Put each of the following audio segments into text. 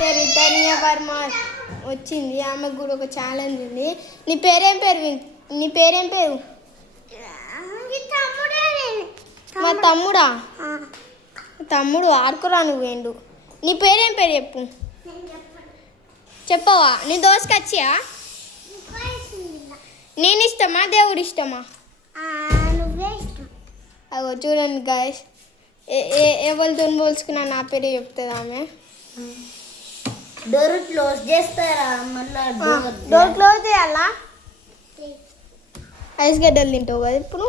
అయితే రిటర్నియా వర్మ వచ్చింది. ఆమెకు కూడా ఒక ఛాలెంజ్ ఉంది. నీ పేరేం పేరు? నీ పేరేం పేరు? మా తమ్ముడా? తమ్ముడు ఆడుకోరా నువ్వు ఏండు. నీ పేరేం పేరు చెప్పు. చెప్పవా? నీ దోస్తకి వచ్చియా? నేను ఇష్టమా దేవుడు ఇష్టమా? అగో చూడండి గాయస్, ఎవరితో పోల్చుకున్నా నా పేరే చెప్తుంది ఆమె. డోర్ క్లోజ్ చేస్తారా? మళ్ళీ డోర్ క్లోజ్ చేయాలా? ఐస్ గడ్డలు తింటావు కదా ఇప్పుడు.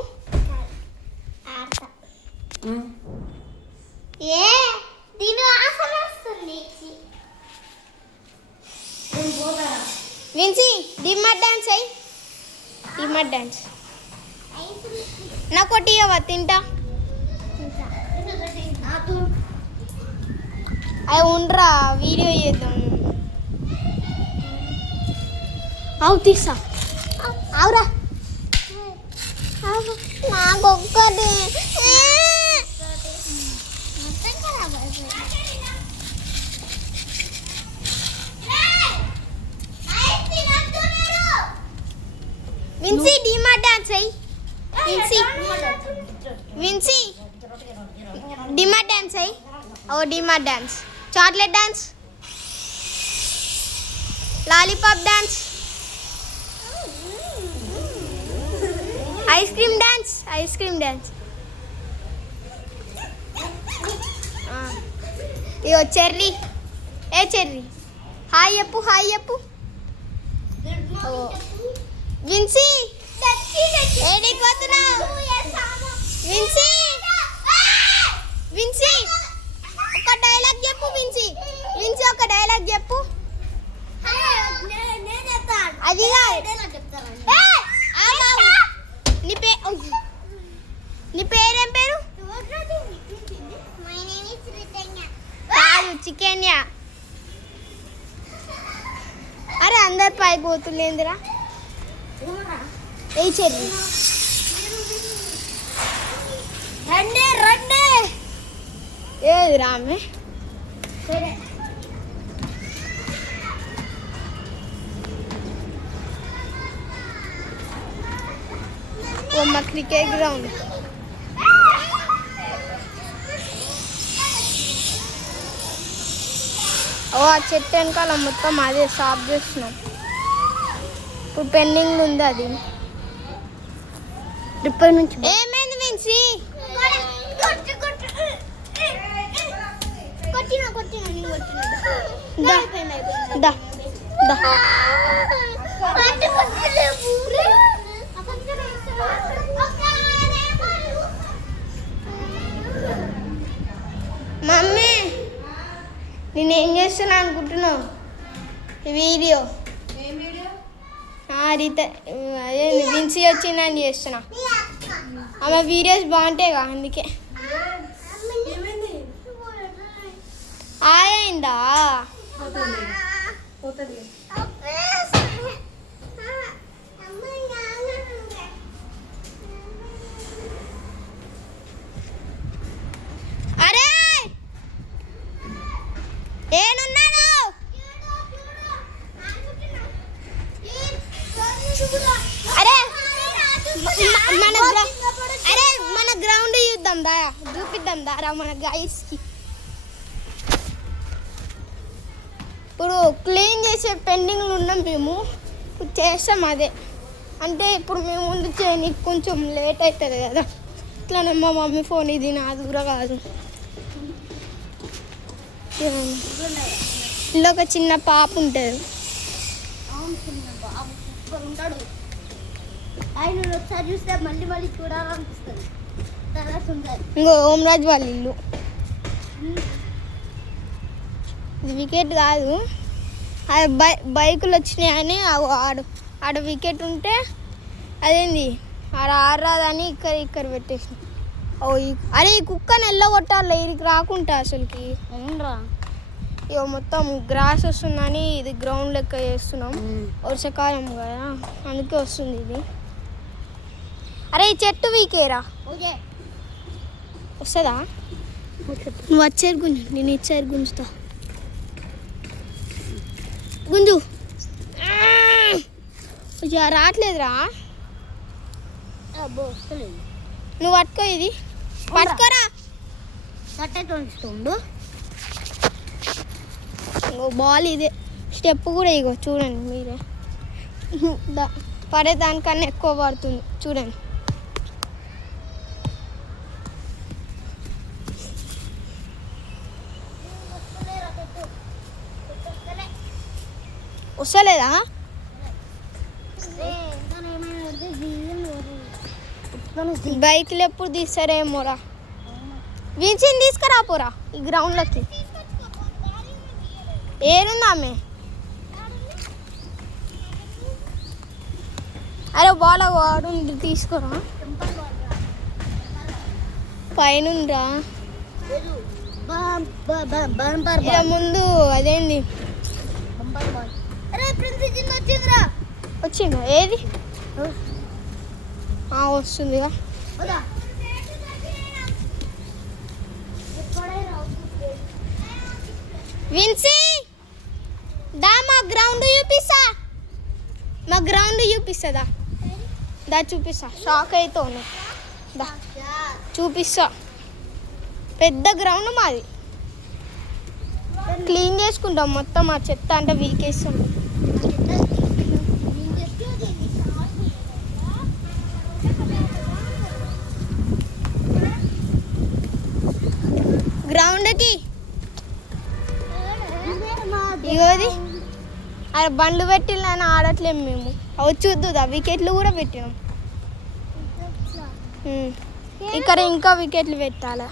విన్సీ డిమ్మట్ డాన్స్ అయ్యి. డిమ్మట్ డాన్స్ నాకు ఒకటి ఇవ్వవా? తింటా. అవి ఉండరా, వీడియో చేద్దాం. అవు తీసా. అవురా నాకు ఒక్కటి. విన్సీ డిమార్ట్ డాన్స్ అయ్యి. విన్సీ విన్సీ డిమార్ట్ డాన్స్ అయ్యి. ఓ DMart dance, chocolate dance, lollipop dance, ice cream dance. Ice cream dance. ఇగో చెర్రీ. ఏ చెర్రీ హాయ్ చెప్పు. హాయ్ చెప్పు. విన్సీ ఏడికి పోతున్నావు? విన్సీ విన్సీ ఒక డైలాగ్ చెప్పు. విన్సీ విన్సీ ఒక డైలాగ్ చెప్పు. అది నీ పేరేం పేరు? చికెన్యా. అరే అందరు పైకి పోతులేందిరా. ఏ చెర్రీ రండి రండి. ఏది రామే? మా క్రికెట్ గ్రౌండ్. ఓ ఆ చెట్టు వెనకాల మొత్తం అదే సాఫ్ చేస్తున్నాం. ఇప్పుడు పెండింగ్ ఉంది అది. ఇప్పటి నుంచి ఏమైంది విన్సీ? మమ్మీ నేనేం చేస్తున్నా అనుకుంటున్నావు? వీడియో అదే విన్సీ వచ్చిందని చేస్తున్నా. ఆమె వీడియోస్ బాగుంటాయి కదా అందుకే. అయిందా? అరే ఏనున్నాను? అరే మన గ్రౌండ్ చూద్దాం దా, చూపిద్దాం దారా మన గైస్కి. ఇప్పుడు క్లీన్ చేసే పెండింగ్లు ఉన్నాం మేము, చేస్తాం అదే. అంటే ఇప్పుడు మేము ముందు చేయడానికి కొంచెం లేట్ అవుతుంది కదా, ఇట్లానే మా మమ్మీ ఫోన్ ఇది నాది కూడా కాదు. ఇందులో ఒక చిన్న పాప ఉంటుంది. ఆయన ఒకసారి చూస్తే మళ్ళీ మళ్ళీ చూడాలనిపిస్తుంది. ఇంకో ఓమరాజ్ వాళ్ళ ఇల్లు. ఇది వికెట్ కాదు, అది బైకులు వచ్చినాయని ఆడ వికెట్ ఉంటే అదేంది ఆడ ఆడరాదని ఇక్కడ పెట్టేసిన. అరే ఈ కుక్కని ఎల్లగొట్టాలి, ఇడికి రాకుంటా అసలుకి. అవునరా, ఇక మొత్తం గ్రాస్ వస్తుందని ఇది గ్రౌండ్ లెక్క చేస్తున్నాం. వర్షాకాలం కదా అందుకే వస్తుంది ఇది. అరే ఈ చెట్టు వీకేరా వస్తుందా? నువ్వు వచ్చేది గుంజు, నేను ఇచ్చేది గుంజుతా. గుంజు రావట్లేదురా. అబ్బో వస్తలేదు. నువ్వు పట్టుకో, ఇది పట్టుకోరా. కట్టెతో ఉంచుతుండు. బాల్ ఇదే స్టెప్ కూడా ఇగో చూడండి మీరే. పడే దానికన్నా ఎక్కువ పడుతుంది చూడండి. వస్తలేదా? బైక్లు ఎప్పుడు తీస్తారేమోరా. విన్సిని తీసుకురా పోరా ఈ గ్రౌండ్లోకి. ఏరుందామే? అరే బాల్ వాడు తీసుకురా. పైనుండ్రా ముందు. అదేంది వచ్చిందా? ఏది వస్తుందిగా. విన్సీ దా మా గ్రౌండ్ చూపిస్తా. మా గ్రౌండ్ చూపిస్తుందా? దా చూపిస్తా. షాక్ అవుతావు. దా చూపిస్తా. పెద్ద గ్రౌండ్ మాది. క్లీన్ చేసుకుంటాం మొత్తం. ఆ చెత్త అంటే వీకేస్తాం. గ్రౌండ్కి ఇగోది. అరే బండ్లు పెట్టిల్లని ఆడట్లేము మేము. అవి చూద్దుదా వికెట్లు కూడా పెట్టినాం. ఇక్కడ ఇంకా వికెట్లు పెట్టాలా.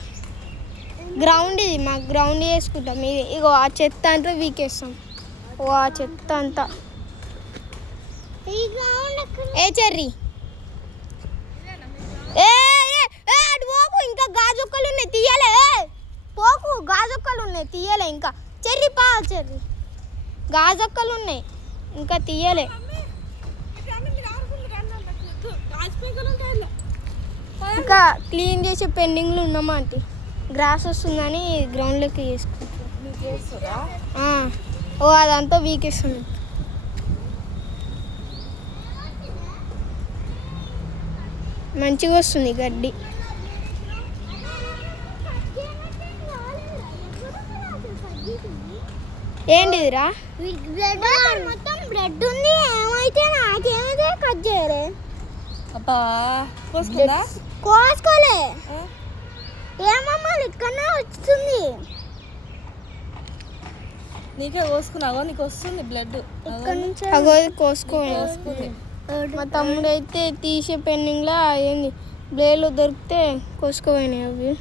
గ్రౌండ్ ఇది. మాకు గ్రౌండ్ వేసుకుంటాం. ఇది ఇగో ఆ చెత్త అంతా వీకేస్తాం. ఓ ఆ చెత్త అంతా. ఏ చెర్రీ అటు పోకు. ఇంకా గాజొక్కలు ఉన్నాయి తీయలే. పోకు గాజొక్కలు ఉన్నాయి తీయలే. ఇంకా చెర్రీ పా. చెర్రీ గాజొక్కలు ఉన్నాయి ఇంకా తీయలే. ఇంకా క్లీన్ చేసే పెండింగ్లు ఉన్నామా ఆంటీ. గ్రాస్ వస్తుందని గ్రౌండ్లోకి వేసుకుంటాం. ఓ అదంతా వీకేస్తుంది. మంచిగా వస్తుంది గడ్డి. ఏంటిదిరా? మొత్తం బ్లడ్ ఉంది. ఏమైతే నాకేమైతే కట్ చేయలే. కోసుకోలే. ఏమమ్మా ఇక్కడనే వస్తుంది. నీకే కోసుకున్నావో? నీకు వస్తుంది బ్లడ్. అగో కోసుకోవాలి. మా తమ్ముడు అయితే తీసే పెండింగ్లో ఏంది బ్లేడ్లు దొరికితే కోసుకోపోయినాయి అవి.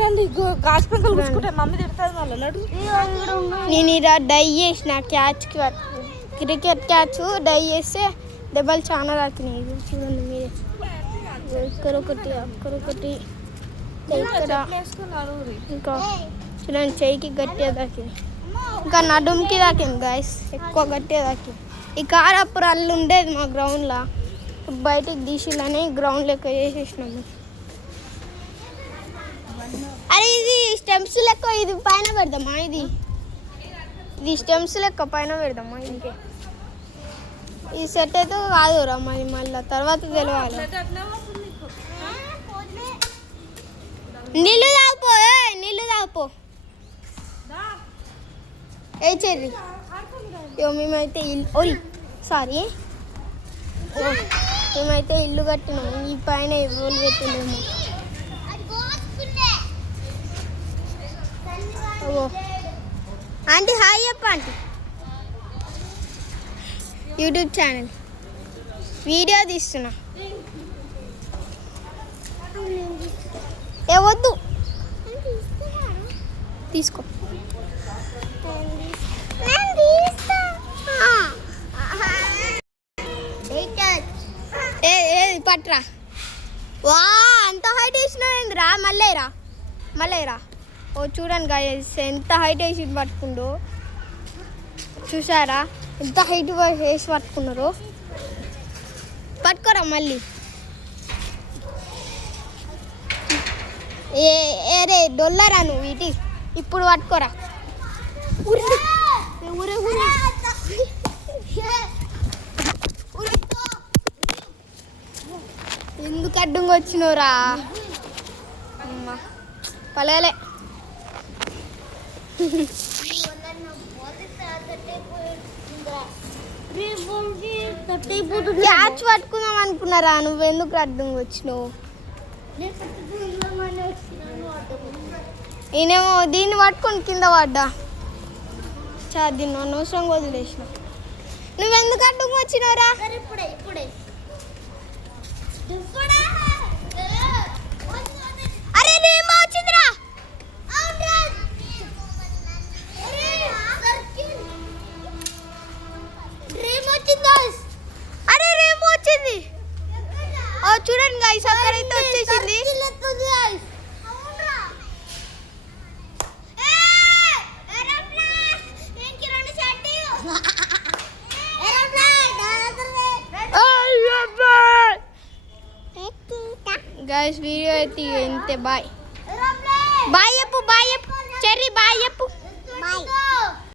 రండి గాజు పెంకులు కూర్చుకుంటే మమ్మీ తిడుతుంది మళ్ళీ. నడు. నేను ఇలా డై చేసిన క్యాచ్కి. క్రికెట్ క్యాచ్ డై చేస్తే దెబ్బలు చాలా తాకినాయి. ఇది చూడండి మీరే. ఇక్కడొకటి అక్కడొకటి ఇక్కడ. ఇంకా చూడండి చెయ్యికి గట్టిగా తాకింది. ఇంకా నడుముకి తాకింది గాయస్. ఎక్కువ గట్టిగా తాకింది. ఈ కార్ అప్పుడు అల్లు ఉండేది మా గ్రౌండ్లో. బయటికి తీసిలని గ్రౌండ్ లెక్క చేసేసినాము. అరే ఇది స్టెమ్స్ లెక్క. ఇది పైన పెడదామా? ఇది స్టెమ్స్ లెక్క పైన పెడదామా? ఇంకే ఇది సెట్ అయితే కాదురా మరి. మళ్ళీ తర్వాత తెలియాలి. నీళ్ళు తాగిపో. నీళ్ళు తాగిపో. ఏ చెర్రీ మేమైతే మేమైతే ఇల్లు కట్టినాము. ఈ పైన ఎవరు పెట్టినాము. ఆంటీ హాయ్ చెప్ప. ఆంటీ యూట్యూబ్ ఛానల్ వీడియో తీస్తున్నా. ఏ వద్దు తీసుకో. ఏ పట్రా. వా అంత హైట్ వేసినారా? మళ్ళీరా. ఓ చూడండి గాయస్ ఎంత హైట్ వేసి పట్టుకుందో. చూసారా ఎంత హైట్ వేసి పట్టుకున్నారు. పట్టుకోరా మళ్ళీ. ఏరే డొల్లరా నువ్వు. ఇప్పుడు పట్టుకోరా. ఊరే ఊరే ఎందుకు అడ్డంగా వచ్చినవురా అమ్మా పలేలే క్యాచ్ పట్టుకుందాం అనుకున్నారా నువ్వు ఎందుకు అడ్డంగా వచ్చినావు నేనేమో దీన్ని పట్టుకొని కింద పడ్డా దీన్ని అనవసరంగా వదిలేసిన నువ్వెందుకు అడ్డంగా వచ్చినావురా ఇప్పుడే ఇప్పుడే అరే రేమో వచ్చిందిరా అరే రేమో వచ్చింది చూడండి గైస్ అక్కడ అయితే వచ్చేసింది గైస్ వీడియో అయితే ఇంతే బాయ్ బాయ్ చెప్పు చెర్రీ బాయ్ చెప్పు బాయ్